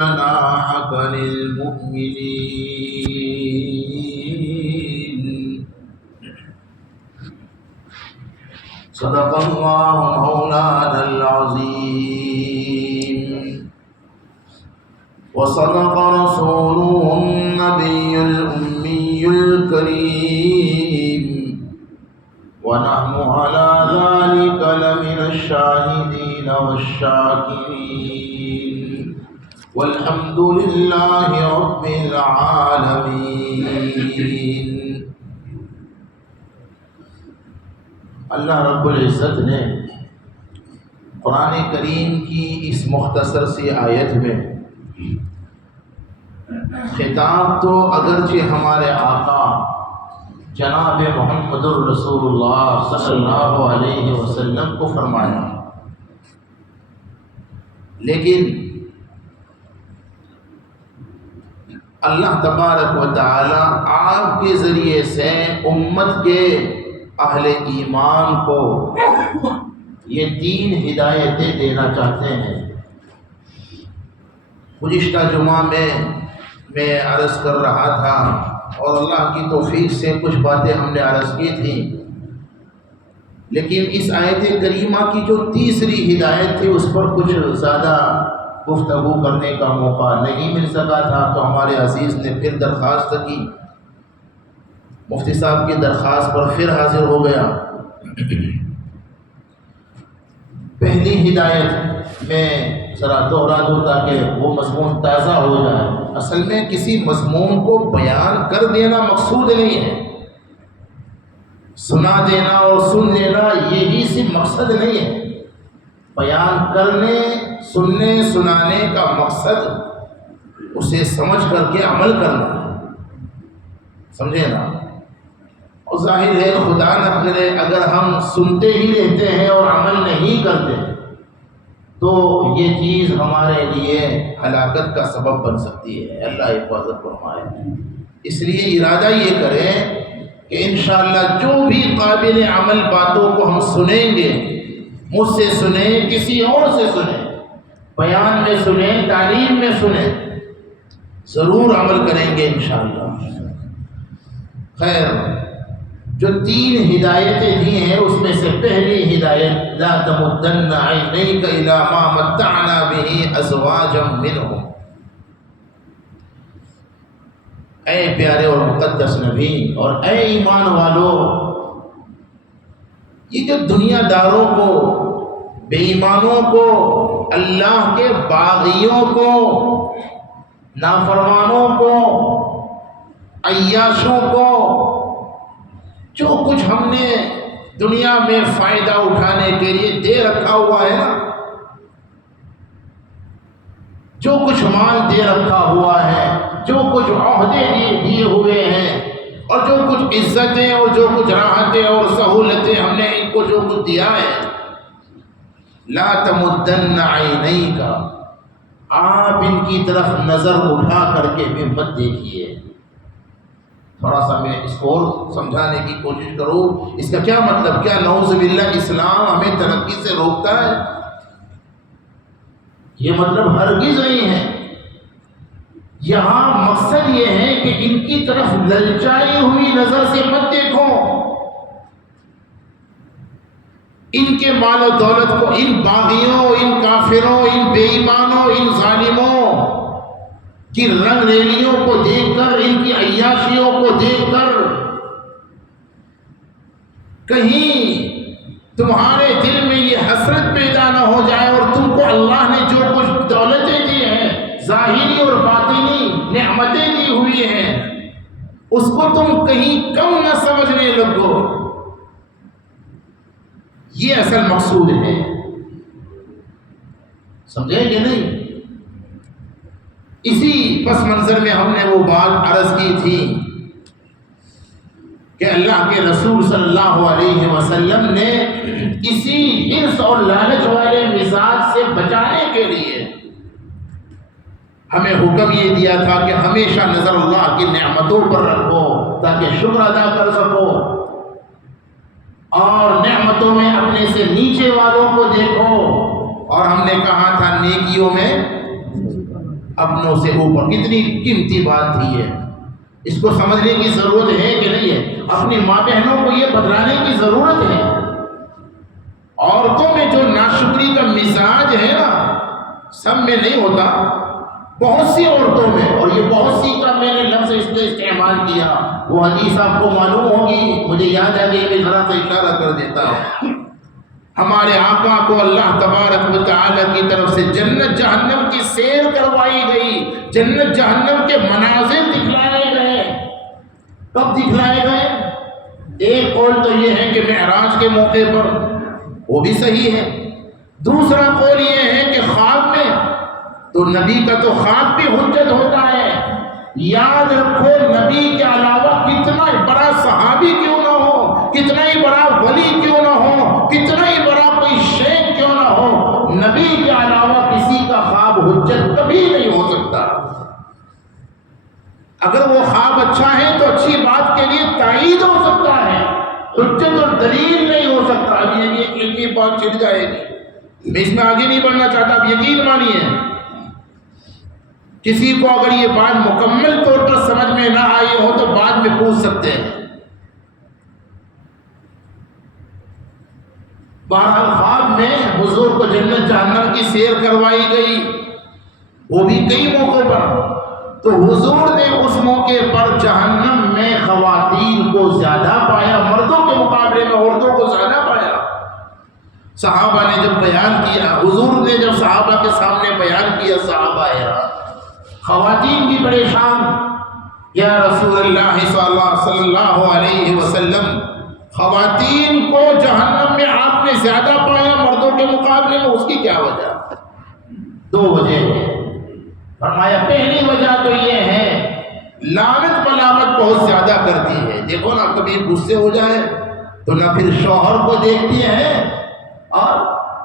جناحك للمؤمنين. صدق الله مولانا العظيم وصدق رسوله النبي الأمي الكريم ونحن على ذلك لمن الشاهدين والشاكرين والحمد لله رب العالمين. اللہ رب العزت نے قرآن کریم کی اس مختصر سی آیت میں خطاب تو اگرچہ ہمارے آقا جناب محمد الرسول اللہ صلی اللہ علیہ وسلم کو فرمایا، لیکن اللہ تبارک و تعالی آپ کے ذریعے سے امت کے اہل ایمان کو یہ 3 ہدایتیں دینا چاہتے ہیں. گزشتہ جمعہ میں عرض کر رہا تھا اور اللہ کی توفیق سے کچھ باتیں ہم نے عرض کی تھیں، لیکن اس آیت کریمہ کی جو تیسری ہدایت تھی اس پر کچھ زیادہ گفتگو کرنے کا موقع نہیں مل سکا تھا، تو ہمارے عزیز نے پھر درخواست کی، مفتی صاحب کی درخواست پر پھر حاضر ہو گیا. پہلی ہدایت میں ذرا دوہرا دوں تاکہ وہ مضمون تازہ ہو جائے. اصل میں کسی مضمون کو بیان کر دینا مقصود نہیں ہے، سنا دینا اور سن لینا یہی صرف مقصد نہیں ہے. بیان کرنے، سننے، سنانے کا مقصد اسے سمجھ کر کے عمل کرنا ہے، سمجھے نا. اور ظاہر ہے خدا نہ کرے اگر ہم سنتے ہی رہتے ہیں اور عمل نہیں کرتے تو یہ چیز ہمارے لیے ہلاکت کا سبب بن سکتی ہے. اللہ حفاظت فرمائے. اس لیے ارادہ یہ کریں کہ انشاءاللہ جو بھی قابل عمل باتوں کو ہم سنیں گے، مجھ سے سنیں، کسی اور سے سنیں، بیان میں سنیں، تعلیم میں سنیں، ضرور عمل کریں گے انشاءاللہ. خیر، جو 3 ہدایتیں دی ہیں اس میں سے پہلی ہدایت لا تمدن عینیک الی ما متعنا بہ ازواجا منہم. اے پیارے اور مقدس نبی اور اے ایمان والو، یہ جو دنیا داروں کو، بے ایمانوں کو، اللہ کے باغیوں کو، نافرمانوں کو، عیاشوں کو، جو کچھ ہم نے دنیا میں فائدہ اٹھانے کے لیے دے رکھا ہوا ہے نا، جو کچھ مال دے رکھا ہوا ہے، جو کچھ عہدے دیے ہوئے ہیں، اور جو کچھ عزتیں اور جو کچھ راحتیں اور سہولتیں ہم نے ان کو جو کچھ دیا ہے، لا تمدن عینیک، آپ ان کی طرف نظر اٹھا کر کے بھی مت دیکھیے. تھوڑا سا میں اس کو اور سمجھانے کی کوشش کروں. اس کا کیا مطلب؟ کیا نعوذ باللہ اسلام ہمیں ترقی سے روکتا ہے؟ یہ مطلب ہرگز نہیں ہے. یہاں مقصد یہ ہے کہ ان کی طرف للچائی ہوئی نظر سے مت دیکھو. ان کے مال و دولت کو، ان باغیوں، ان کافروں، ان بے ایمانوں، ان ظالموں کی رنگ ریلیوں کو دیکھ کر، ان کی عیاشیوں کو دیکھ کر کہیں تمہارے دل میں یہ حسرت پیدا نہ ہو جائے اور تم کو اللہ نے جو کچھ دولتیں دی ہیں، ظاہری اور باطنی نعمتیں دی ہوئی ہیں، اس کو تم کہیں کم نہ سمجھنے لگو. یہ اصل مقصود ہے. سمجھیں گے نہیں؟ اسی پس منظر میں ہم نے وہ بات عرض کی تھی کہ اللہ کے رسول صلی اللہ علیہ وسلم نے اسی حرص اور لالچ والے مزاج سے بچانے کے لیے ہمیں حکم یہ دیا تھا کہ ہمیشہ نظر اللہ کی نعمتوں پر رکھو تاکہ شکر ادا کر سکو، اور نعمتوں میں اپنے سے نیچے والوں کو دیکھو، اور ہم نے کہا تھا نیکیوں میں اپنوں سے اوپر. کتنی قیمتی بات تھی یہ. اس کو سمجھنے کی ضرورت ہے کہ نہیں ہے؟ اپنی ماں بہنوں کو یہ بتلانے کی ضرورت ہے. عورتوں میں جو ناشکری کا مزاج ہے نا، سب میں نہیں ہوتا، بہت سی عورتوں میں. اور یہ بہت سی کا میں نے لفظ اس نے استعمال کیا. وہ حدیث آپ کو معلوم ہوگی، مجھے یاد آ گئی، میں ذرا سا اشارہ کر دیتا ہوں. ہمارے آقا کو اللہ تبارک و تعالی کی طرف سے جنت جہنم کی سیر کروائی گئی، جنت جہنم کے مناظر دکھلائے گئے. کب دکھلائے گئے؟ ایک قول تو یہ ہے کہ معراج کے موقع پر، وہ بھی صحیح ہے. دوسرا قول یہ ہے کہ خواب میں. تو نبی کا تو خواب بھی حجت ہوتا ہے. یاد رکھو، نبی کے علاوہ کتنا بڑا صحابی کیوں نہ ہو، کتنا ہی بڑا ولی کیوں نہ ہو، کتنا ہی بڑا کوئی شیخ کیوں نہ ہو، نبی کے علاوہ کسی کا خواب حجت کبھی نہیں ہو سکتا. اگر وہ خواب اچھا ہے تو اچھی بات کے لیے تائید ہو سکتا ہے، حجت اور دلیل نہیں ہو سکتا. اب یہ ایک علمی بات چھٹ جائے گی، میں اس میں آگے نہیں بڑھنا چاہتا. اب یقین مانیے، کسی کو اگر یہ بات مکمل طور پر سمجھ میں نہ آئی ہو تو بعد میں پوچھ سکتے ہیں. بہرحال خواب میں حضور کو جنت جہنم کی سیر کروائی گئی، وہ بھی کئی موقعوں پر. تو حضور نے اس موقع پر جہنم میں خواتین کو زیادہ پایا، مردوں کے مقابلے میں عورتوں کو زیادہ پایا. صحابہ نے جب بیان کیا، حضور نے جب صحابہ کے سامنے بیان کیا، صحابہ حیران، خواتین بھی پریشان. یا رسول اللہ صلی اللہ علیہ وسلم، خواتین کو جہنم میں آپ نے زیادہ پایا مردوں کے مقابلے میں، اس کی کیا وجہ؟ دو وجہ ہیں. فرمایا پہلی وجہ تو یہ ہے، لعنت ملامت بہت زیادہ کرتی ہے. دیکھو نا، کبھی غصے ہو جائے تو نہ پھر شوہر کو دیکھتی ہیں اور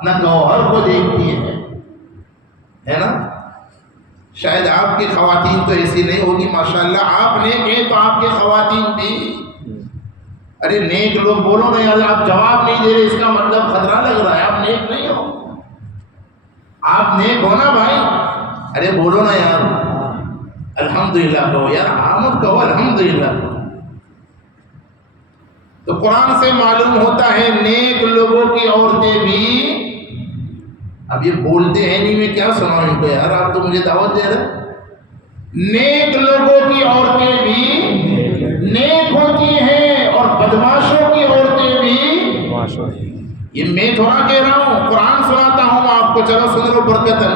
نہ گوہر کو دیکھتی ہے نا. شاید آپ کی خواتین تو ایسی نہیں ہوگی، ماشاءاللہ آپ نیک ہیں تو آپ کی خواتین بھی. ارے نیک لوگ بولو نا یار، آپ جواب نہیں دے رہے، اس کا مطلب خطرہ لگ رہا ہے، آپ نیک نہیں ہو. آپ نیک ہو نا بھائی؟ ارے بولو نا یار، الحمدللہ کہو یار، آمد کہو الحمدللہ. تو قرآن سے معلوم ہوتا ہے نیک لوگوں کی عورتیں بھی. اب یہ بولتے ہیں نہیں، میں کیا سناؤں ان کو یار، آپ تو مجھے دعوت دے رہے. نیک لوگوں کی عورتیں بھی نیک ہوتی ہیں اور بدماشوں کی عورتیں بھی. یہ میں تھوڑا کہہ رہا ہوں، قرآن سناتا ہوں آپ کو، چلو سن لو برکتاً.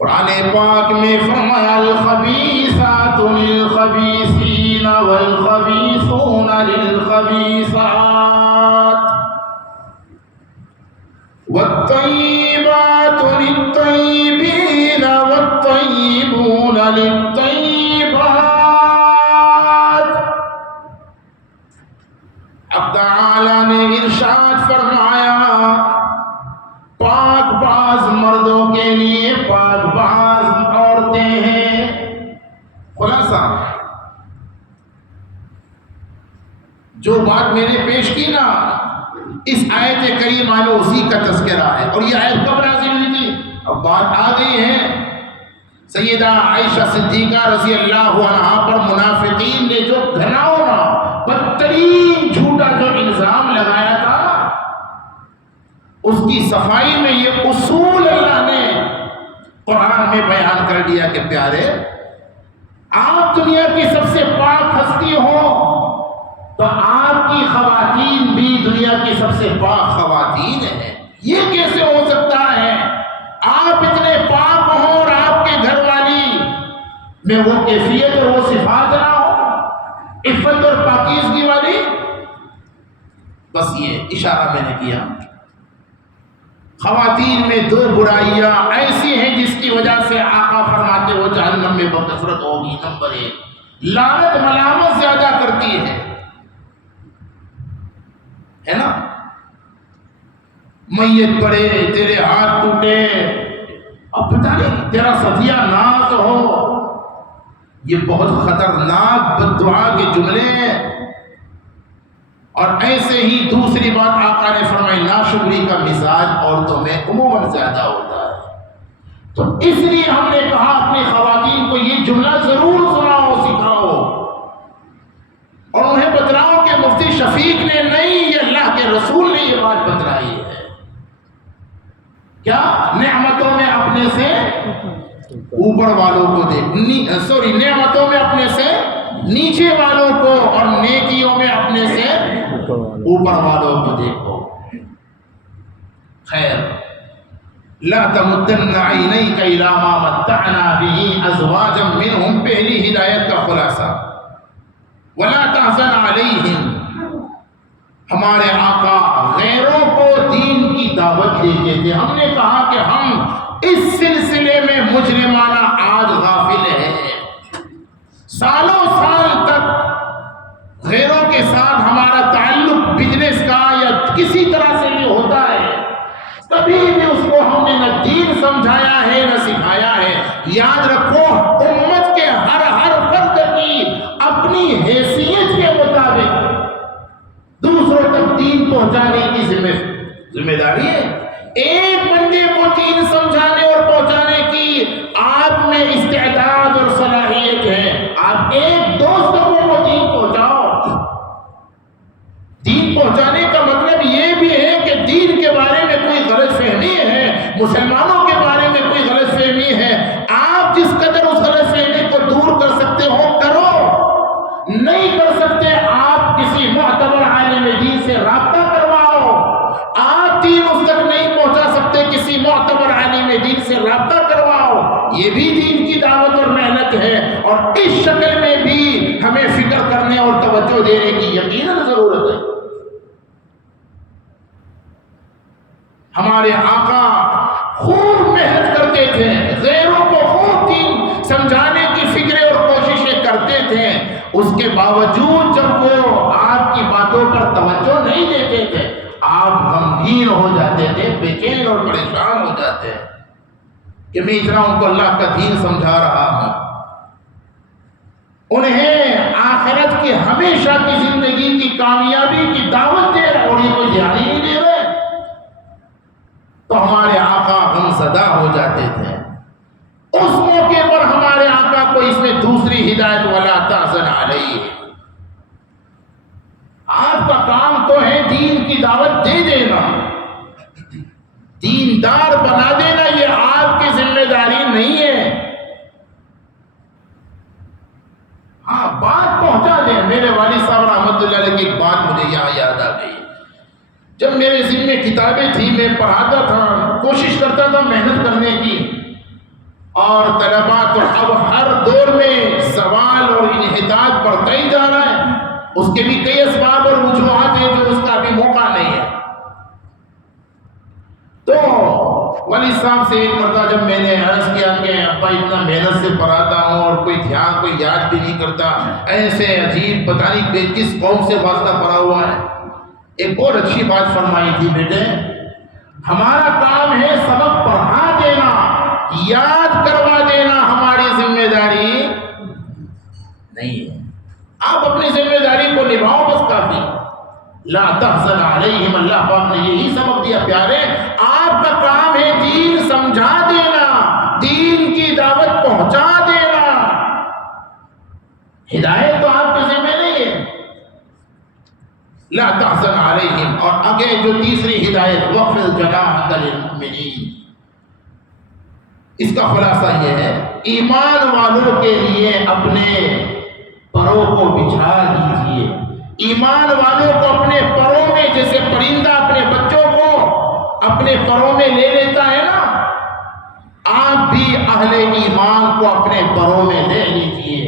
قرآن پاک میں فرمایا الخبیثات للخبیثین والخبیثون للخبیثات والطیبات للطیبین والطیبون للطیبات. اب تعالیٰ نے ارشاد فرمایا، پاک باز مردوں کے لیے پاک باز عورتیں ہیں. خلاصہ جو بات میں نے پیش کی نا، اس آیت کریمہ میں اسی کا تذکرہ ہے. اور یہ آیت کب نازل ہوئی تھی؟ اب بات آ گئی ہے سیدہ عائشہ صدیقہ رضی اللہ عنہا پر منافقین نے جو گھناؤنا بدترین جھوٹا جو الزام لگایا تھا، اس کی صفائی میں یہ اصول اللہ نے قرآن میں بیان کر دیا کہ پیارے، آپ دنیا کی سب سے پاک ہستی ہو تو آپ کی خواتین بھی دنیا کی سب سے پاک خواتین ہیں. یہ کیسے ہو سکتا ہے؟ آپ اتنے پاک ہوں اور آپ کے گھر والی میں وہ کیفیت اور وہ صفات نہ ہو، عفت اور پاکیزگی والی. بس یہ اشارہ میں نے کیا. خواتین میں دو برائیاں ایسی ہیں جس کی وجہ سے آقا فرماتے وہ جہنم میں بکثرت ہوگی. نمبر 1، لعنت ملامت زیادہ کرتی ہے نا. میت پڑے، تیرے ہاتھ ٹوٹے، اب پتہ نہیں تیرا ستیہ ناز ہو، یہ بہت خطرناک بد دعا کے جملے ہیں. اور ایسے ہی دوسری بات آقا نے فرمائی، ناشکری کا مزاج عورتوں میں عموماً زیادہ ہوتا ہے. تو اس لیے ہم نے کہا اپنی خواتین کو یہ جملہ ضرور سناؤ، سکھاؤ، اور انہیں بتلاؤ کہ مفتی شفیق نے نہیں، یہ اللہ کے رسول نے یہ بات بتلائی ہے۔ کیا؟ نعمتوں میں اپنے سے اوپر والوں کو دیکھ، نعمتوں میں اپنے سے نیچے والوں کو، اور نیکیوں میں اپنے سے اوپر والوں کو دیکھو۔ خیر، لا تمدن عینیک الی ما متعنا به ازواجا منهم، پہلی ہدایت کا خلاصہ، ولا تحزن علیہم، ہمارے آقا غیروں کو دین کی دعوت دیتے تھے۔ ہم نے کہا کہ ہم اس سلسلے میں مجرمانہ آج غافل ہیں، سالوں سال تک غیروں کے ساتھ ہمارا تعلق بزنس کا یا کسی طرح سے بھی ہوتا ہے، کبھی بھی اس کو ہم نے نہ دین سمجھایا ہے نہ سکھایا ہے۔ یاد رکھو، امت کے ہر فرد کی اپنی حیثیت کے مطابق دوسروں تک دین پہنچانے کی ذمہ داری ہے۔ ایک بندے کو دین سمجھانے اور پہنچانے کی آپ میں استعداد اور صلاحیت ہے، آپ ایک دوست کو وہ دین پہنچاؤ۔ دین پہنچانے کا مطلب یہ بھی ہے کہ دین کے بارے میں کوئی غلط فہمی ہے، مسلمانوں کے بارے میں کوئی غلط فہمی ہے، آپ جس قدر اس غلط فہمی کو دور کر سکتے ہو کرو، نہیں کر سکتے آپ کسی معتبر عالم دین سے رابطہ کرواؤ، آپ دین اس تک نہیں پہنچا سکتے کسی معتبر عالم دین سے رابطہ کرواؤ، یہ بھی دین کی دعوت اور محنت ہے، اور اس شکل میں بھی ہمیں فکر کرنے اور توجہ دینے کی یقیناً ضرورت ہے۔ ہمارے آقا خوب محنت کرتے تھے، غیروں کو خوب دین سمجھانے کی فکریں اور کوششیں کرتے تھے، اس کے باوجود جب وہ آپ کی باتوں پر توجہ نہیں دیتے تھے، آپ غمگین ہو جاتے تھے، بے چین اور پریشان ہو جاتے ہیں کہ میں اتنا ان کو اللہ کا دین سمجھا رہا ہوں، انہیں آخرت کی ہمیشہ کی زندگی کی کامیابی کی دعوت دے رہے اور یہ کوئی دھیان ہی نہیں دے رہے، تو ہمارے آقا غمزدہ ہو جاتے تھے۔ اس موقع پر ہمارے آقا کو اس میں دوسری ہدایت، ولا تحزن علیہ، آپ کا کام تو ہے دین کی دعوت دے دینا، دیندار بنا دینا، یہ آپ کی ذمہ داری نہیں ہے۔ ہاں، بات پہنچا دیں۔ میرے والد صاحب رحمۃ اللہ علیہ کی ایک بات مجھے یہاں یاد آ گئی، جب میرے ذمہ کتابیں تھی، میں پڑھاتا تھا، کوشش کرتا تھا محنت کرنے کی، اور طلباء تو اب ہر دور میں سوال اور انحطاط بڑھتا ہی جا رہا ہے، اس کے بھی کئی اسباب اور وجوہات ہیں جو اس کا ابھی موقع نہیں ہے۔ تو والد صاحب سے ایک مرتبہ جب میں نے عرض کیا کہ ابا اتنا محنت سے پڑھاتا ہوں اور کوئی دھیان، کوئی یاد بھی نہیں کرتا، ایسے عجیب پتہ نہیں کس قوم سے واسطہ پڑا ہوا ہے، ایک بہت اچھی بات فرمائی تھی، بیٹے ہمارا کام ہے سبق پڑھا دینا، یاد کروا دینا، ہماری ذمہ داری نہیں ہے، آپ اپنی ذمہ داری کو نبھاؤ بس کافی۔ لا تحزن علیہم، اللہ پاک نے یہی سبق دیا پیارے، آپ کا کام ہے دین سمجھا دینا، دین کی دعوت پہنچا دینا، ہدایت تو آپ کے ذمہ نہیں ہے۔ لا تحزن علیہم، اور آگے جو تیسری ہدایت، واخفض جناحک للمؤمنین، اس کا خلاصہ یہ ہے، ایمان والوں کے لیے اپنے پروں کو بچھا دیجئے، ایمان والوں کو اپنے پروں میں، جیسے پرندہ اپنے بچوں کو اپنے پروں میں لے لیتا ہے نا، آپ بھی اہل ایمان کو اپنے پروں میں لے لیجئے۔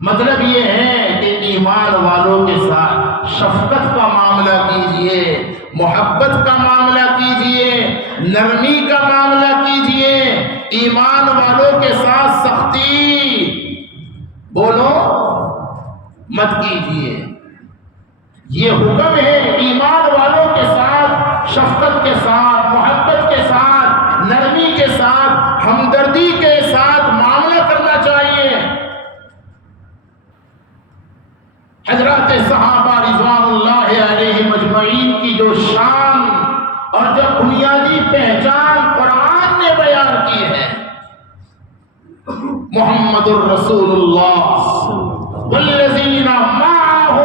مطلب یہ ہے کہ ایمان والوں کے ساتھ شفقت کا معاملہ کیجئے، محبت کا معاملہ کیجئے، نرمی کا معاملہ کیجئے، ایمان والوں کے ساتھ سختی بولو مت کیجئے۔ یہ حکم ہے، ایمان والوں کے ساتھ شفقت کے ساتھ، محبت کے ساتھ، نرمی کے ساتھ، ہمدردی کے ساتھ معاملہ کرنا چاہیے۔ حضرات صحابہ رضوان اللہ علیہم اجمعین کی جو شان اور جو بنیادی پہچان قرآن نے بیان کی ہے، محمد الرسول اللہ والذین معہ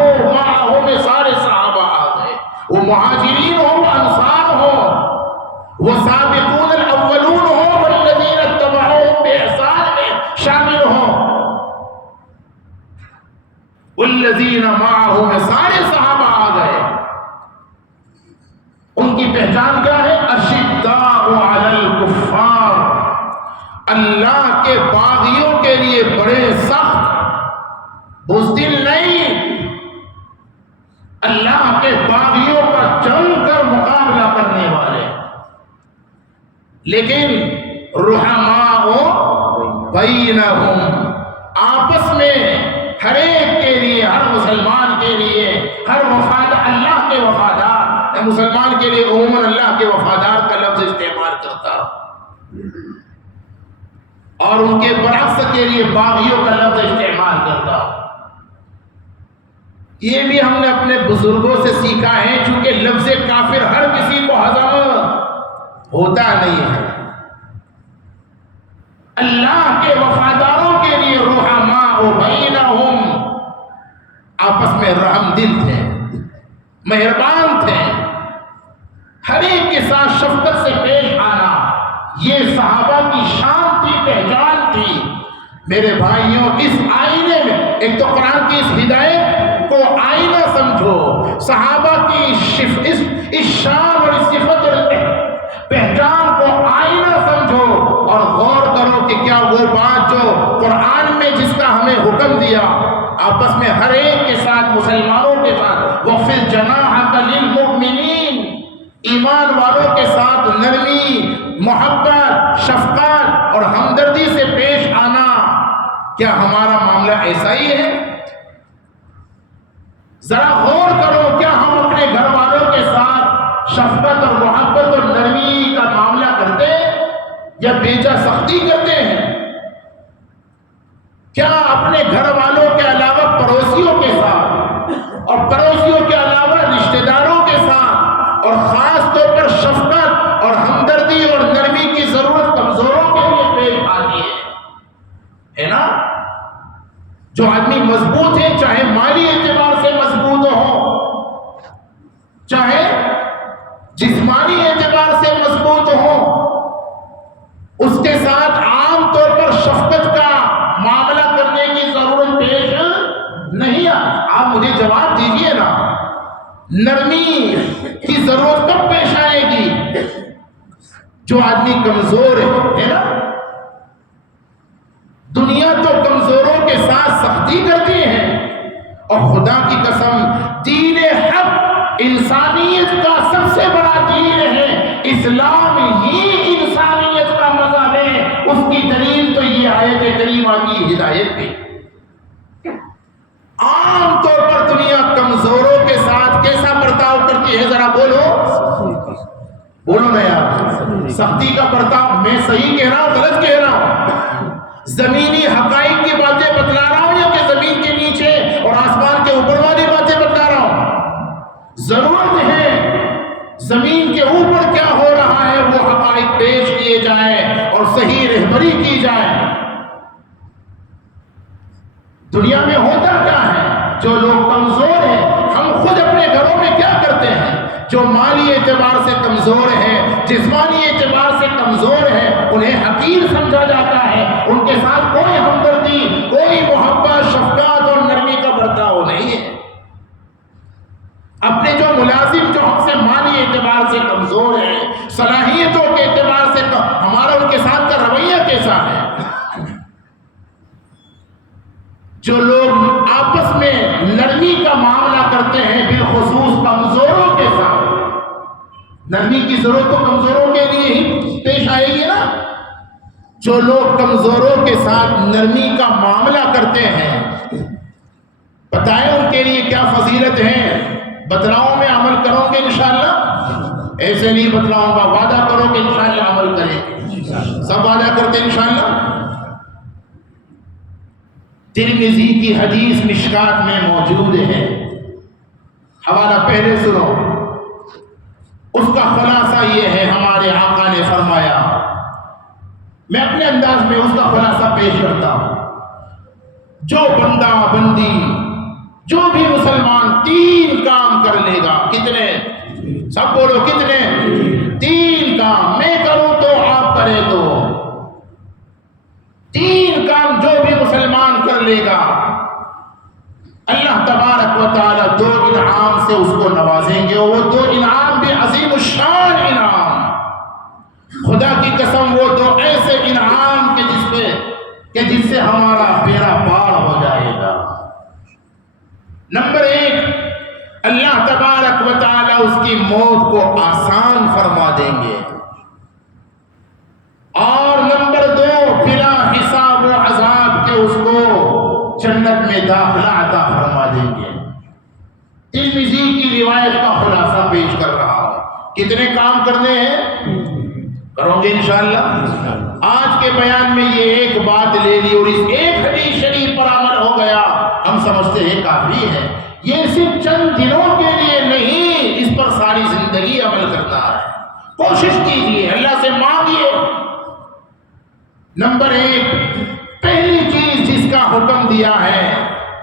میں سارے صحابہ آ گئے، وہ مہاجرین ہو، وہ انصار ہو، وہ سابقون الاولون ہو، والذین اتبعوہم بإحسان میں شامل ہو، والذین معہ میں سارے صحابہ آ گئے۔ ان کی پہچان کیا ہے؟ اشداء علی الکفار، اللہ کے باغیوں کے لیے بڑے سخت، بزدل نہیں، اللہ کے باغیوں کا جم کر مقابلہ کرنے والے، لیکن رحماء بینہم، آپس میں ہر ایک کے لیے، ہر مسلمان کے لیے، ہر وفادار اللہ کے وفادار، مسلمان کے لیے عموماً اللہ کے وفادار کا لفظ استعمال کرتا، اور ان کے برعکس کے لیے باغیوں کا لفظ استعمال کرتا۔ یہ بھی ہم نے اپنے بزرگوں سے سیکھا ہے، چونکہ لفظ کافر ہر کسی کو ہضم ہوتا نہیں ہے۔ اللہ کے وفاداروں کے لیے رحماء بینہم، آپس میں رحم دل تھے، مہربان تھے، ہر ایک کے ساتھ شفقت سے پیش آنا، یہ صحابہ کی شان تھی، پہچان تھی۔ میرے بھائیوں، اس آئینے میں ایک تو قرآن کی اس ہدایت کو آئینہ سمجھو، صحابہ کی اس شان اور اس صفت اور پہچان کو آئینہ سمجھو، اور غور کرو کہ کیا وہ بات جو قرآن میں جس کا ہمیں حکم دیا، آپس میں ہر ایک کے ساتھ، مسلمانوں کے ساتھ، وَخْفِضْ جَنَاحَكَ لِلْمُؤْمِنِينَ، ایمان والوں کے ساتھ نرمی، محبت، شفقت اور ہمدردی سے پیش آنا، کیا ہمارا معاملہ ایسا ہی ہے؟ ذرا غور کرو، کیا ہم اپنے گھر والوں کے ساتھ شفقت اور محبت اور نرمی کا معاملہ کرتے ہیں یا بیجا سختی کرتے ہیں؟ کیا اپنے گھر والوں کے علاوہ پڑوسیوں کے ساتھ اور پڑوسیوں کے علاوہ رشتہ داروں کے ساتھ، اور خاص طور پر شفقت اور ہمدردی اور نرمی کی ضرورت کمزوروں کے لیے پیش آتی ہے نا؟ جو آدمی مضبوط ہے، چاہے مالی اعتبار سے مضبوط ہو، چاہے جسمانی اعتبار سے مضبوط ہو، اس کے ساتھ عام طور پر شفقت کا معاملہ کرنے کی ضرورت پیش نہیں آتی۔ آپ مجھے جواب دیجئے نا، نرمی کی ضرورت کب پیش آئے گی؟ جو آدمی کمزور ہے نا؟ دنیا تو کمزوروں کے ساتھ سختی کرتی ہے، اور خدا کی قسم دین حق انسانیت کا سب سے بڑا دین ہے، اسلام ہی انسانیت کا مذہب ہے۔ اس کی دلیل تو یہ آیت کریمہ کی ہدایت پہ۔ عام طور پر دنیا کمزوروں کے ساتھ کیسا برتاؤ کرتی ہے؟ ذرا بولو نا یار، سختی کا برتاؤ۔ میں صحیح کہہ رہا ہوں، غلط کہہ رہا ہوں؟ زمینی حقائق کی باتیں بتلا رہا ہوں یا کہ زمین کے نیچے اور آسمان کے اوپر والی باتیں بتلا رہا ہوں؟ ضرورت ہے زمین کے اوپر کیا ہو رہا ہے وہ حقائق پیش کیے جائیں اور صحیح رہبری کی جائے۔ دنیا میں ہوتا کیا ہے؟ جو لوگ کمزور ہیں، ہم خود اپنے گھروں میں کیا کرتے ہیں؟ جو مالی اعتبار سے کمزور ہیں، جسمانی اعتبار سے کمزور ہیں، انہیں حقیر سمجھا جاتا ہے، ان کے ساتھ کوئی ہمدردی، کوئی محبت، شفقت اور نرمی کا برتاؤ نہیں ہے۔ اپنے جو ملازم جو ہم سے مالی اعتبار سے کمزور ہیں، صلاحیتوں کے اعتبار سے ہمارا ان کے ساتھ کا رویہ کیسا ہے؟ جو لوگ آپس میں نرمی کا معاملہ کرتے ہیں، بالخصوص کمزوروں کے ساتھ، نرمی کی ضرورت تو کمزوروں کے لیے ہی پیش آئے گی نا۔ جو لوگ کمزوروں کے ساتھ نرمی کا معاملہ کرتے ہیں، بتائیں ان کے لیے کیا فضیلت ہے؟ بتلاؤں میں عمل کرو گے انشاءاللہ؟ ایسے نہیں بتلاؤں گا، وعدہ کرو کہ انشاءاللہ عمل کریں۔ سب وعدہ کرتے ہیں انشاءاللہ؟ ترمذی کی حدیث مشکات میں موجود ہے، حوالہ پہلے سنو، اس کا خلاصہ یہ ہے، ہمارے آقا نے فرمایا، میں اپنے انداز میں اس کا خلاصہ پیش پیش کرتا ہوں، جو بندہ بندی جو بھی مسلمان 3 کام کر لے گا، کتنے؟ سب بولو کتنے؟ 3 کام، میں کروں تو آپ کریں تو 3 کام جو بھی مسلمان کر لے گا، اللہ تبارک و تعالی 2 انعام سے اس کو نوازیں گے، وہ 2 انعام بھی عظیم الشان انعام، خدا کی قسم وہ 2 ایسے انعام کہ جس سے ہمارا بیڑا پار ہو جائے گا۔ نمبر 1، اللہ تبارک و تعالی اس کی موت کو آسان فرما دیں گے، اور نمبر 2، بلا حساب و عذاب کے اس کو جنت میں داخلہ عطا فرما دیں گے۔ ترمذی کی روایت کا خلاصہ پیش کر رہا ہوں، کتنے کام کرنے ہیں؟ کرو گے انشاءاللہ۔ آج کے بیان میں یہ ایک بات لے لی اور اس ایک حدیث شریف پر عمل ہو گیا، ہم سمجھتے ہیں کافی ہے۔ یہ صرف چند دنوں کے لیے نہیں، اس پر ساری زندگی عمل کرنا ہے۔ کوشش کیجیے، اللہ سے مانگیے۔ نمبر 1، پہلی چیز جس کا حکم دیا ہے،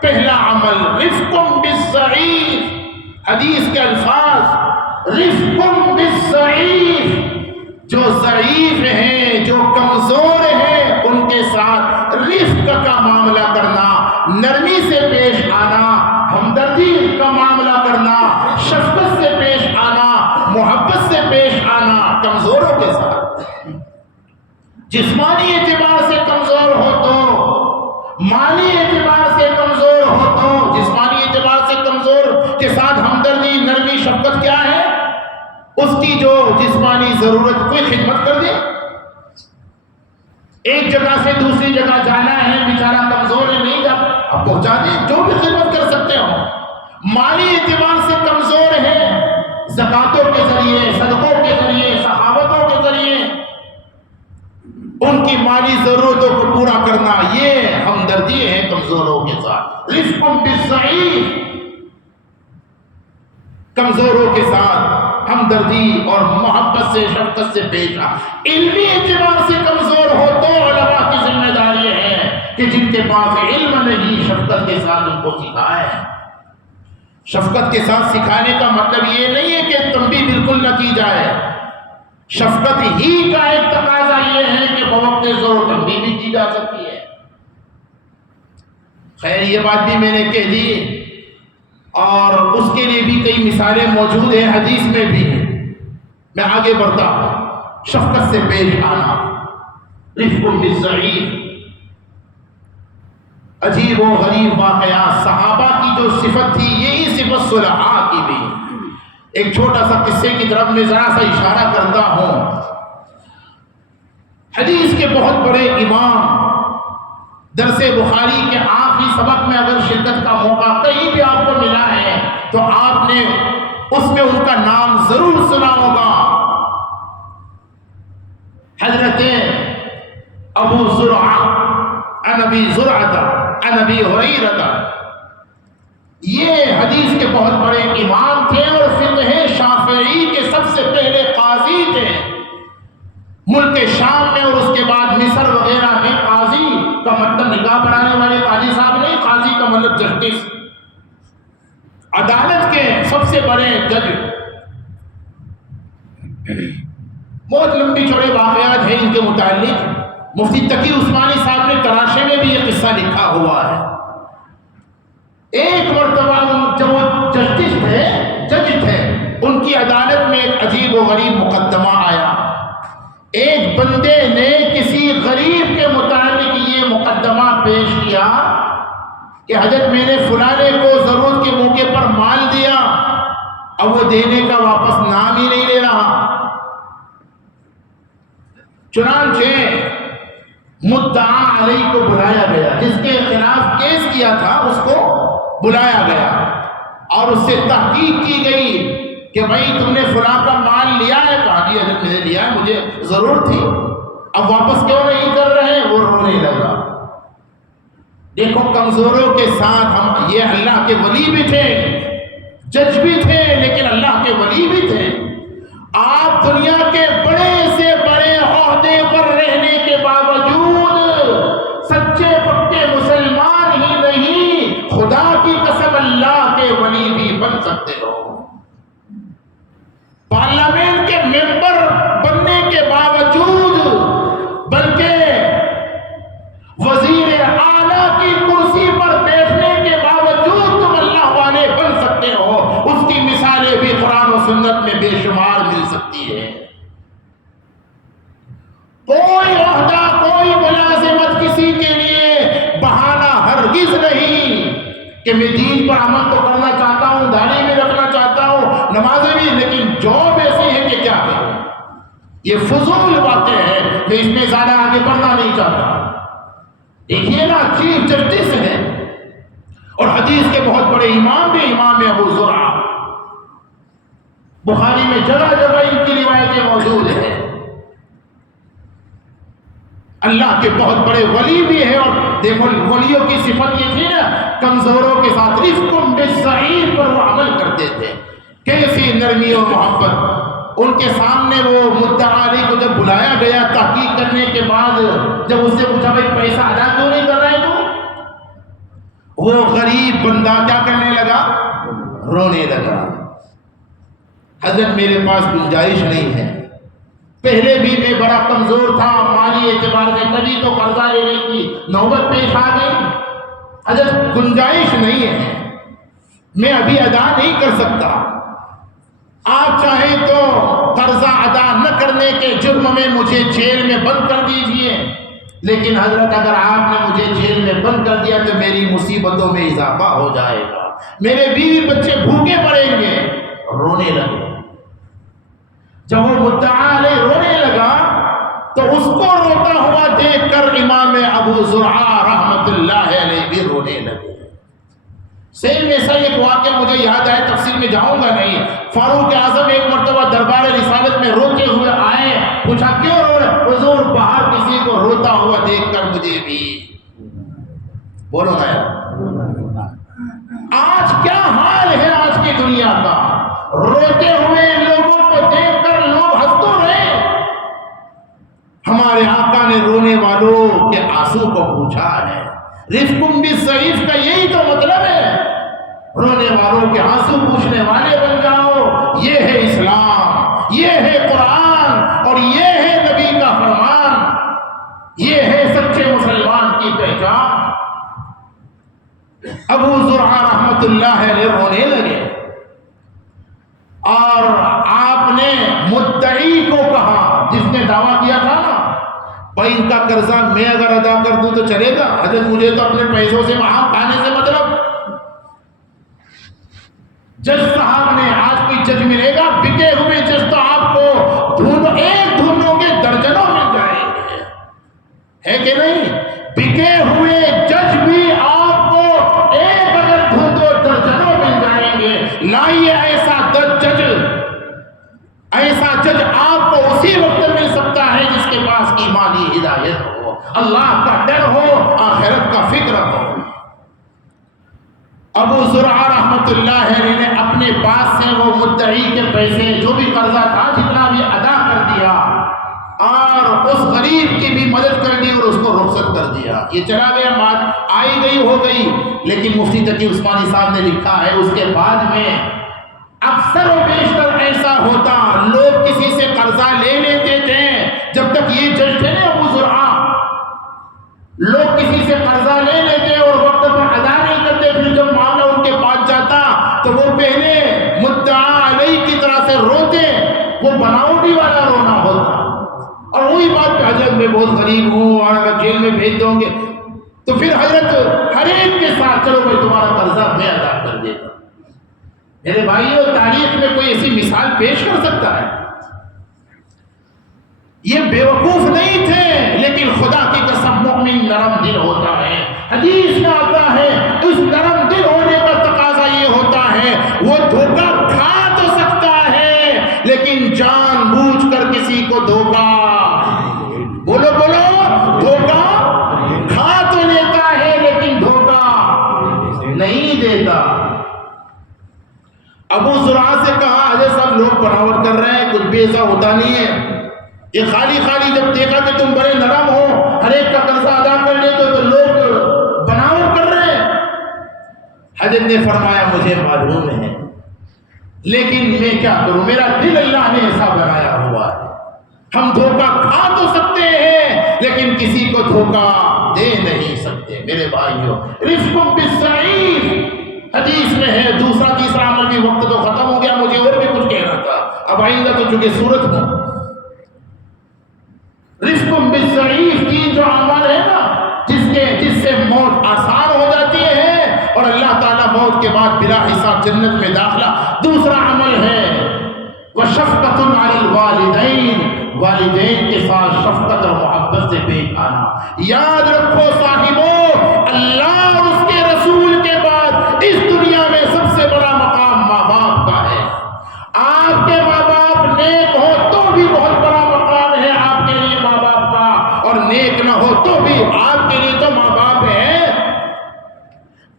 پہلا عمل رفق بالضعیف، حدیث کے الفاظ رفق بالضعیف، جو ضعیف ہیں، جو کمزور ہیں، ان کے ساتھ رفق کا معاملہ کرنا، نرمی سے پیش آنا، ہمدردی کا معاملہ کرنا، شفقت سے پیش آنا، محبت سے پیش آنا کمزوروں کے ساتھ۔ جسمانی اعتبار سے کمزور ہو تو، مالی اعتبار سے کمزور ہو تو، جسمانی اعتبار سے کمزور کے ساتھ ہمدردی، نرمی، شفقت کیا ہے؟ اس کی جو جسمانی ضرورت، کوئی خدمت کر دے، ایک جگہ سے دوسری جگہ جانا ہے، بیچارہ کمزور ہے، نہیں جا اب پہنچا دیں، جو بھی خدمت کر سکتے ہو۔ مالی اعتبار سے کمزور ہے، زکاتوں کے ذریعے، صدقوں کے ذریعے، سخاوتوں کے ذریعے ان کی مالی ضرورتوں کو پورا کرنا، یہ ہمدردی ہے کمزوروں کے ساتھ۔ رفق بالضعیف، کمزوروں کے ساتھ ہمدردی اور محبت سے، شفقت سے پیش آ۔ علمی اعتبار سے کمزور ہو تو علماء کی ذمہ داری ہے کہ جن کے پاس علم نہیں، شفقت کے ساتھ ان کو سکھائے۔ شفقت کے ساتھ سکھانے کا مطلب یہ نہیں ہے کہ تنبیہ بالکل نہ کی جائے، شفقت ہی کا ایک تقاضا یہ ہے کہ بوقت ضرورت تنبیہ بھی کی جا سکتی ہے۔ خیر، یہ بات بھی میں نے کہہ دی، اور اس کے لیے بھی کئی مثالیں موجود ہیں، حدیث میں بھی ہیں۔ میں آگے بڑھتا ہوں۔ شفقت سے پیش آنا، رفق بالضعیف، عجیب و غریب واقعات، صحابہ کی جو صفت تھی یہی صفت صلحاء کی بھی۔ ایک چھوٹا سا قصے کی طرف میں ذرا سا اشارہ کرتا ہوں۔ حدیث کے بہت بڑے امام، درس بخاری کے آخری سبق میں اگر شرکت کا موقع کہیں بھی آپ کو ملا ہے تو آپ نے اس میں ان کا نام ضرور سنا ہوگا، حضرت ابو زرعہ عن ابی زرعہ عن ابی ہریرہ۔ یہ حدیث کے بہت بڑے امام تھے اور فقہ شافعی کے سب سے پہلے قاضی تھے ملک شام میں، اور اس کے بعد مصر وغیرہ میں۔ قاضی کا مطلب نگاہ بنانے والے قاضی صاحب نہیں، قاضی کا مطلب جسٹس، عدالت کے سب سے بڑے جج۔ بہت لمبی چوڑے واقعات ہیں ان کے متعلق، مفتی تقی عثمانی صاحب نے تراشے میں بھی یہ قصہ لکھا ہوا ہے۔ ایک مرتبہ جب وہ جسٹس تھے، جج تھے، ان کی عدالت میں ایک عجیب و غریب مقدمہ آیا۔ ایک بندے نے کسی غریب کے متعلق یہ مقدمہ پیش کیا کہ حضرت میں نے فلانے کو ضرورت کے موقع پر مال دیا، اب وہ دینے کا واپس نام ہی نہیں لے رہا۔ چنانچہ مدعا علیہ کو بلایا گیا، جس کے خلاف کیس کیا تھا اس کو بلایا گیا اور اس سے تحقیق کی گئی کہ بھائی تم نے فلاں کا مال لیا ہے؟ کہا جی حضرت میں نے لیا ہے، مجھے ضرورت تھی، اب واپس کیوں نہیں کر رہے؟ وہ رونے لگا۔ دیکھو کمزوروں کے ساتھ ہم، یہ اللہ کے ولی بھی تھے، جج بھی تھے، لیکن اللہ کے ولی بھی تھے۔ آپ دنیا کے بڑے سے بڑے عہدے پر رہنے کے باوجود پارلیمنٹ کے ممبر بننے کے باوجود، بلکہ وزیر اعلیٰ کی کرسی پر بیٹھنے کے باوجود تم اللہ والے بن سکتے ہو، اس کی مثالیں بھی قرآن و سنت میں بے شمار مل سکتی ہے۔ کوئی عہدہ، کوئی ملازمت کسی کے لیے بہانہ ہرگز نہیں کہ میں دین پر عمل تو کرنا چاہتا ہوں، داڑھی میں رکھنا چاہتا ہوں، نمازیں بھی، لیکن جاب ایسی ہے کہ کیا کروں۔ یہ فضول باتیں ہیں، میں اس میں زیادہ آگے بڑھنا نہیں چاہتا۔ دیکھیے نا، چیف جسٹس ہے اور حدیث کے بہت بڑے امام بھی، امام ابو زرعہ، بخاری میں جگہ جگہ ان کی روایتیں موجود ہیں۔ اللہ کے بہت بڑے ولی بھی ہیں، اور دیکھو ولیوں کی صفت یہ تھی نا، کمزوروں کے ساتھ رفق بالضعیف پر وہ عمل کرتے تھے۔ کیسی نرمی و محبت۔ ان کے سامنے وہ مدعا علی کو جب بلایا گیا تحقیق کرنے کے بعد، جب اس سے پوچھا بھائی پیسہ ادا کیوں نہیں کر رہے تو وہ غریب بندہ کیا کرنے لگا؟ رونے لگا۔ حضرت میرے پاس گنجائش نہیں ہے، پہلے بھی میں بڑا کمزور تھا مالی اعتبار سے، تبھی تو قرضہ لینے کی نوبت پیش آ گئی۔ حضرت گنجائش نہیں ہے، میں ابھی ادا نہیں کر سکتا، آپ چاہیں تو قرضہ ادا نہ کرنے کے جرم میں مجھے جیل میں بند کر دیجئے، لیکن حضرت اگر آپ نے مجھے جیل میں بند کر دیا تو میری مصیبتوں میں اضافہ ہو جائے گا، میرے بیوی بچے بھوکے پڑیں گے۔ رونے لگے۔ جب وہ مدعا علیہ رونے لگا تو اس کو روتا ہوا دیکھ کر امام ابو زرعہ رحمت اللہ علیہ بھی رونے لگے۔ سیم ایسا ایک واقعہ مجھے یاد آئے، تفصیل میں جاؤں گا نہیں۔ فاروق اعظم ایک مرتبہ دربار رسالت میں روتے ہوئے آئے، پوچھا کیوں رو رہے؟ حضور باہر کسی کو روتا ہوا دیکھ کر مجھے بھی، بولو نا یار، آج کیا حال ہے آج کی دنیا کا، روتے ہوئے لوگوں کو دیکھ کر لوگ ہنس تو رہے۔ ہمارے آقا نے رونے والوں کے آنسو کو پوچھا ہے۔ رفقم بالضعیف کا یہی تو مطلب ہے، رونے والوں کے آنسو پوچھنے والے بن جاؤ۔ یہ ہے اسلام، یہ ہے قرآن، اور یہ ہے نبی کا فرمان، یہ ہے سچے مسلمان کی پہچان۔ ابو زرعہ رحمت اللہ علیہ رونے لگے، اور آپ نے مدعی کو کہا، جس نے دعویٰ کیا تھا نا بھائی ان کا قرضہ میں اگر ادا کر دوں تو چلے گا، حضرت مجھے تو اپنے پیسوں سے وہاں کھانے سے مطلب۔ جج صاحب نے، آج کوئی جج ملے گا بکے ہوئے جج تو آپ کو ایک ڈھونڈو گے درجنوں مل جائیں گے، ہے کہ نہیں؟ بکے ہوئے جج بھی آپ کو ایک اگر ڈھونڈو درجنوں مل جائیں گے۔ لائیے ایسا جج آپ کو اسی وقت مل سکتا ہے جس کے پاس ایمانی ہدایت ہو، اللہ کا ڈر ہو، آخرت کا فکر ہو۔ ابو زرعہ رحمت اللہ علیہ نے اپنے پاس سے وہ مدعی کے پیسے جو بھی قرضہ تھا جتنا بھی ادا کر دیا، اور اس غریب کی بھی مدد کر دی اور اس کو رخصت کر دیا۔ یہ چلا گیا، بات آئی گئی ہو گئی، لیکن مفتی تقی عثمانی صاحب نے لکھا ہے اس کے بعد میں اکثر و بیشتر ایسا ہوتا، لوگ کسی سے قرضہ لے لیتے تھے، جب تک یہ جج تھے نا ابو زرعہ، لوگ کسی سے قرضہ لے لیتے اور وقت پر ادا نہیں کرتے، پھر جب معاملہ ان کے پاس جاتا تو وہ پہلے مدعا علیہ کی طرح سے روتے، وہ بناوٹی والا رونا ہوتا، اور وہی بات پہ حضرت میں بہت غریب ہوں اور اگر جیل میں بھیج دوں گے تو پھر حضرت ہر ایک کے ساتھ چلو بھائی تمہارا قرضہ میں ادا کر دیتا۔ میرے بھائیو، تاریخ میں کوئی ایسی مثال پیش کر سکتا ہے؟ یہ بیوقوف نہیں تھے، لیکن خدا کی قسم مومن نرم دل ہوتا ہے۔ حدیث میں آتا ہے اس نرم دل ہونے کا تقاضا یہ ہوتا ہے وہ دھوکہ کھا تو سکتا ہے لیکن جان بوجھ کر کسی کو دھوکہ، بولو دھوکہ کھا تو لیتا ہے لیکن دھوکہ نہیں دیتا۔ ابو زرعہ سے کہا حضرت صاحب لوگ بناوٹ کر رہے ہیں، کچھ بھی ایسا ہوتا نہیں ہے، یہ خالی جب دیکھا کہ تم بڑے نرم ہو، ہر ایک کا قرضہ ادا کر لیتے تو لوگ بناوٹ کر رہے ہیں۔ حضرت نے فرمایا مجھے معلوم ہے لیکن میں کیا کروں، میرا دل اللہ نے ایسا بنایا ہوا ہے۔ ہم دھوکہ کھا تو سکتے ہیں لیکن کسی کو دھوکہ دے نہیں سکتے۔ میرے بھائیوں، رفق بالضعیف حدیث میں ہے۔ دوسرا تیسرا عمل بھی، وقت تو ختم ہو گیا، مجھے اور بھی کچھ کہنا تھا، اب آئندہ تو چونکہ صورت ہوں۔ رفق بالضعیف کی جو عمل ہے نا، جس سے موت آسان ہو جاتی ہے اور اللہ تعالیٰ موت کے بعد بلا حساب جنت میں داخلہ۔ دوسرا عمل ہے وَشَفْقَةٌ عَلَى الْوَالِدَيْنِ، والدین کے ساتھ شفقت اور محبت سے پیش آنا۔ یاد رکھو صاحبو، اللہ اور اس کے رسول کے بعد اس دنیا میں سب سے بڑا مقام ماں باپ کا ہے۔ آپ کے ماں باپ نیک ہو تو بھی بہت بڑا مقام ہے آپ کے لیے ماں باپ کا، اور نیک نہ ہو تو بھی آپ کے لیے تو ماں باپ ہے۔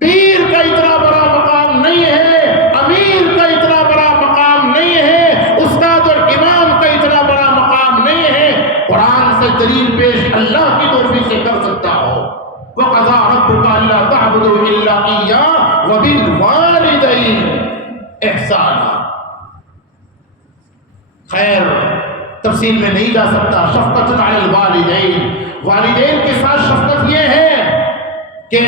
پیر کا اتنا بڑا مقام نہیں ہے، امیر کا اتنا بڑا مقام نہیں ہے، استاد اور امام کا اتنا بڑا مقام نہیں ہے۔ قرآن سے دلیل پیش اللہ کی توفیق سے کر سکتا ہو۔ وَقَضَىٰ رَبُّكَ أَلَّا تَعْبُدُوا إِلَّا إِيَّاهُ وَبِالْوَالِدَيْنِ إِحْسَانًا۔ خیر تفصیل میں نہیں جا سکتا۔ شفقت علی الوالدین، والدین کے ساتھ شفقت یہ ہے کہ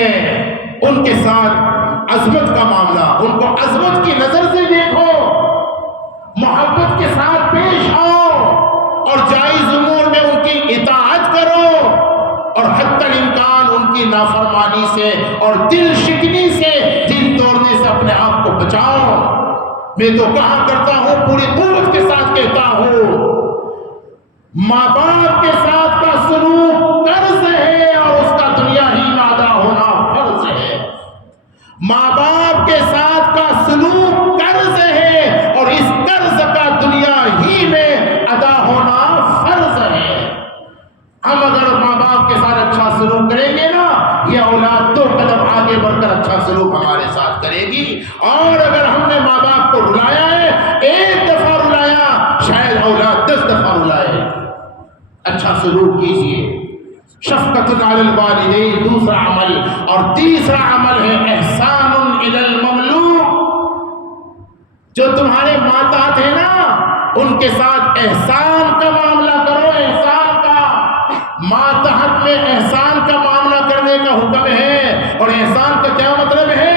ان کے ساتھ عظمت کا معاملہ، ان کو عظمت کی نظر سے دیکھو، محبت کے ساتھ پیش آؤ اور جائز امور میں ان کی اطاعت کرو، اور حتی الامکان ان کی نافرمانی سے اور دل شکنی سے، دل توڑنے سے اپنے آپ کو بچاؤ۔ میں تو کہا کرتا ہوں، پوری قوت کے ساتھ کہتا ہوں، ماں باپ کے ساتھ کا سلوک قرض ہے اور اس کا دنیا ہی میں ادا ہونا فرض ہے۔ ماں باپ کے ساتھ کا سلوک قرض ہے اور اس قرض کا دنیا ہی میں ادا ہونا فرض ہے۔ ہم اگر ماں باپ کے ساتھ اچھا سلوک کریں گے نا، یہ اولاد 2 قدم آگے بڑھ کر اچھا سلوک ہمارے ساتھ کرے گی، اور اگر ہم نے ماں باپ کو رلایا ہے، 1 دفعہ رلایا، شاید اولاد 10 دفعہ رلائے۔ اچھا سلوک کیجیے۔ شفقت علی الوالدین دوسرا عمل، اور تیسرا عمل ہے احسان الی المملوک۔ جو تمہارے ماتحت ہیں نا، ان کے ساتھ احسان کا معاملہ کرو، احسان کا۔ ماتحت میں احسان کا معاملہ کرنے کا حکم ہے، اور احسان کا کیا مطلب ہے؟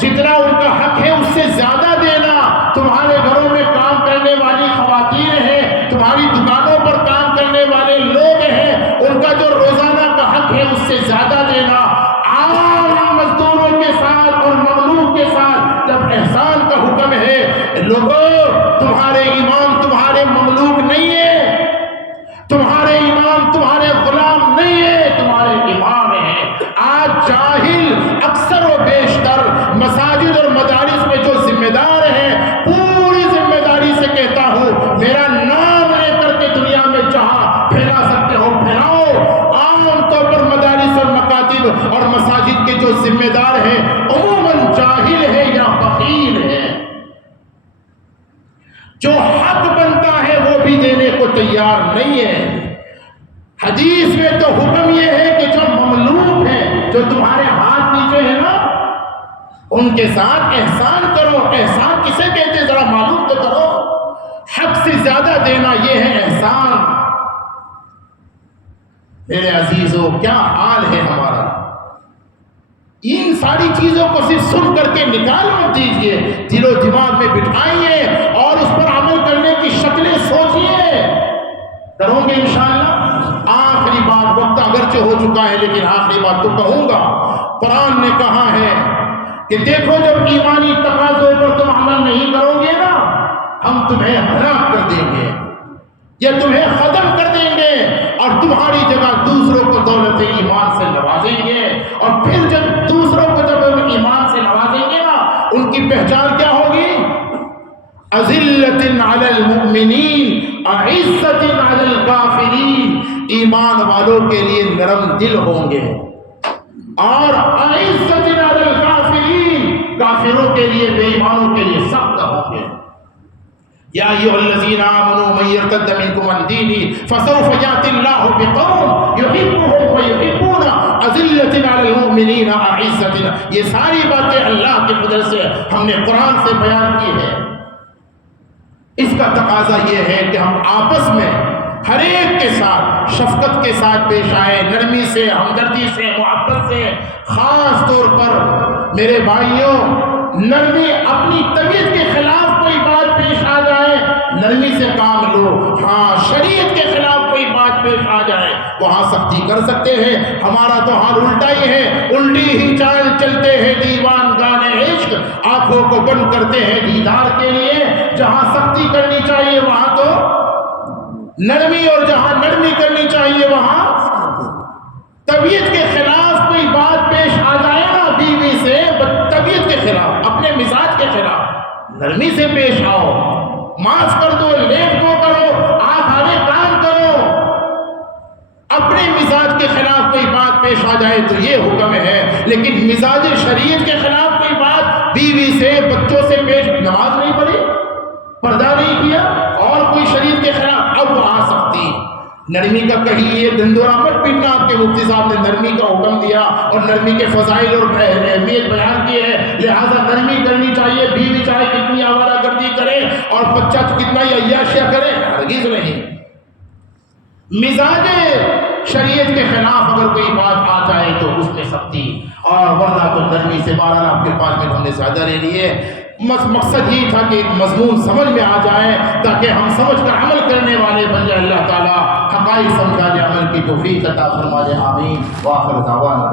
جتنا ان کا حق ہے اس سے زیادہ دینا۔ تمہارے گھروں میں کام کرنے والی خواتین ہیں، تمہاری دکانوں پر کام کرنے والے لوگ ہیں، ان کا جو روزانہ کا حق ہے اس سے زیادہ دینا۔ عام مزدوروں کے ساتھ اور مملوک کے ساتھ جب احسان کا حکم ہے، لوگوں تمہارے امام تمہارے مملوک نہیں ہے، تمہارے امام تمہارے غلام نہیں ہے، تمہارے امام ہیں۔ آج جاہل اکثر و بیشتر مساجد اور مدارس میں جو ذمہ دار ہیں، پوری ذمہ داری سے کہتا ہوں، میرا نام لے کر کے دنیا میں جہاں پھیلا سکتے ہو پھیلاؤ۔ عام طور پر مدارس اور مکاتب اور مساجد کے جو ذمہ دار ہیں عموماً جاہل ہے یا بخیل ہے، جو حق بنتا ہے وہ بھی دینے کو تیار نہیں ہے۔ حدیث میں تو حکم یہ ہے کہ جو مملوک ہیں، جو تمہارے ہاتھ نیچے ہیں نا، ان کے ساتھ احسان کرو۔ احسان کسے کہتے ذرا معلوم تو کرو۔ حق سے زیادہ دینا یہ ہے احسان۔ میرے عزیزوں، کیا حال ہے ہمارا۔ ان ساری چیزوں کو صرف سن کر کے نکال مت دیجئے، دل و دماغ میں بٹھائیے اور اس پر عمل کرنے کی شکلیں سوچیے۔ کرو گے انشاءاللہ۔ آخری بات، وقت اگرچہ ہو چکا ہے لیکن آخری بات تو کہوں گا۔ قرآن نے کہا ہے کہ دیکھو جب ایمانی تقاضوں پر تم عمل نہیں کرو گے نا، ہم تمہیں ہلاک کر دیں گے یا تمہیں ختم کر دیں گے، اور تمہاری جگہ دوسروں کو دولت ایمان سے نوازیں گے۔ اور پھر جب دوسروں کو جب ہم ایمان سے نوازیں گے نا، ان کی پہچان کیا ہوگی؟ اذلۃ علی المؤمنین اعزۃ علی الکافرین۔ ایمان والوں کے لیے نرم دل ہوں گے، اور اعزۃ علی الکافرین، کافروں کے لیے، بے ایمانوں کے لیے سخت ہوں گے۔ یا ایھا الذین آمنوا من یرتد منکم عن دینہ فسوف یأتی اللہ بقوم یحبهم ویحبونہ اذلۃ علی المؤمنین اعزۃ۔ یہ ساری باتیں اللہ کے فضل سے ہم نے قرآن سے بیان کی ہے۔ اس کا تقاضا یہ ہے کہ ہم آپس میں ہر ایک کے ساتھ شفقت کے ساتھ پیش آئے، نرمی سے، ہمدردی سے، محبت سے۔ خاص طور پر میرے بھائیوں، نرمی، اپنی طبیعت کے خلاف کوئی بات پیش آ جائے نرمی سے کام لو۔ ہاں، شریعت کے خلاف کوئی بات پیش آ جائے وہاں سختی کر سکتے ہیں۔ ہمارا تو حال الٹا ہی ہے، الٹی ہی چال چلتے ہیں دیوان گانے عشق، آنکھوں کو بند کرتے ہیں دیدار کے لیے۔ جہاں سختی کرنی چاہیے وہاں تو نرمی، اور جہاں نرمی کرنی چاہیے وہاں طبیعت کے خلاف کوئی بات پیش آ جائے نا بیوی سے، طبیعت کے خلاف، اپنے مزاج کے خلاف، نرمی سے پیش آؤ، معاف کر دو، لیٹ کو کرو، آپ آگے کام کرو۔ اپنے مزاج کے خلاف کوئی بات پیش آ جائے تو یہ حکم ہے، لیکن مزاج شریعت کے خلاف کوئی بات بیوی سے، بچوں سے پیش، نماز نہیں پڑھی، پردہ نہیں کیا، اور کوئی شریعت کے خلاف، اب وہاں سختی۔ نرمی کا کہیں یہ دندورا مت پیٹنا، آپ کے مفتی صاحب نے نرمی کا حکم دیا اور نرمی کے فضائل اور اہمیت بیان کی ہے، لہذا نرمی کرنی چاہیے، بیوی چاہے کتنی آوارہ گردی کرے اور بچہ کتنا ہی عیاشیاں کرے، ہرگز نہیں۔ مزاج شریعت کے خلاف اگر کوئی بات آ جائے تو اس میں سختی، اور ورنہ تو نرمی سے۔ بہرحال آپ کے 5 منٹ ہم نے زیادہ لے لیے، مقصد یہ تھا کہ ایک مضمون سمجھ میں آ جائے تاکہ ہم سمجھ کر عمل کرنے والے بن جائے۔ اللہ تعالیٰ حقائق سمجھانے عمل کی توفیق عطا فرمائے، آمین۔ وآخر دعوانا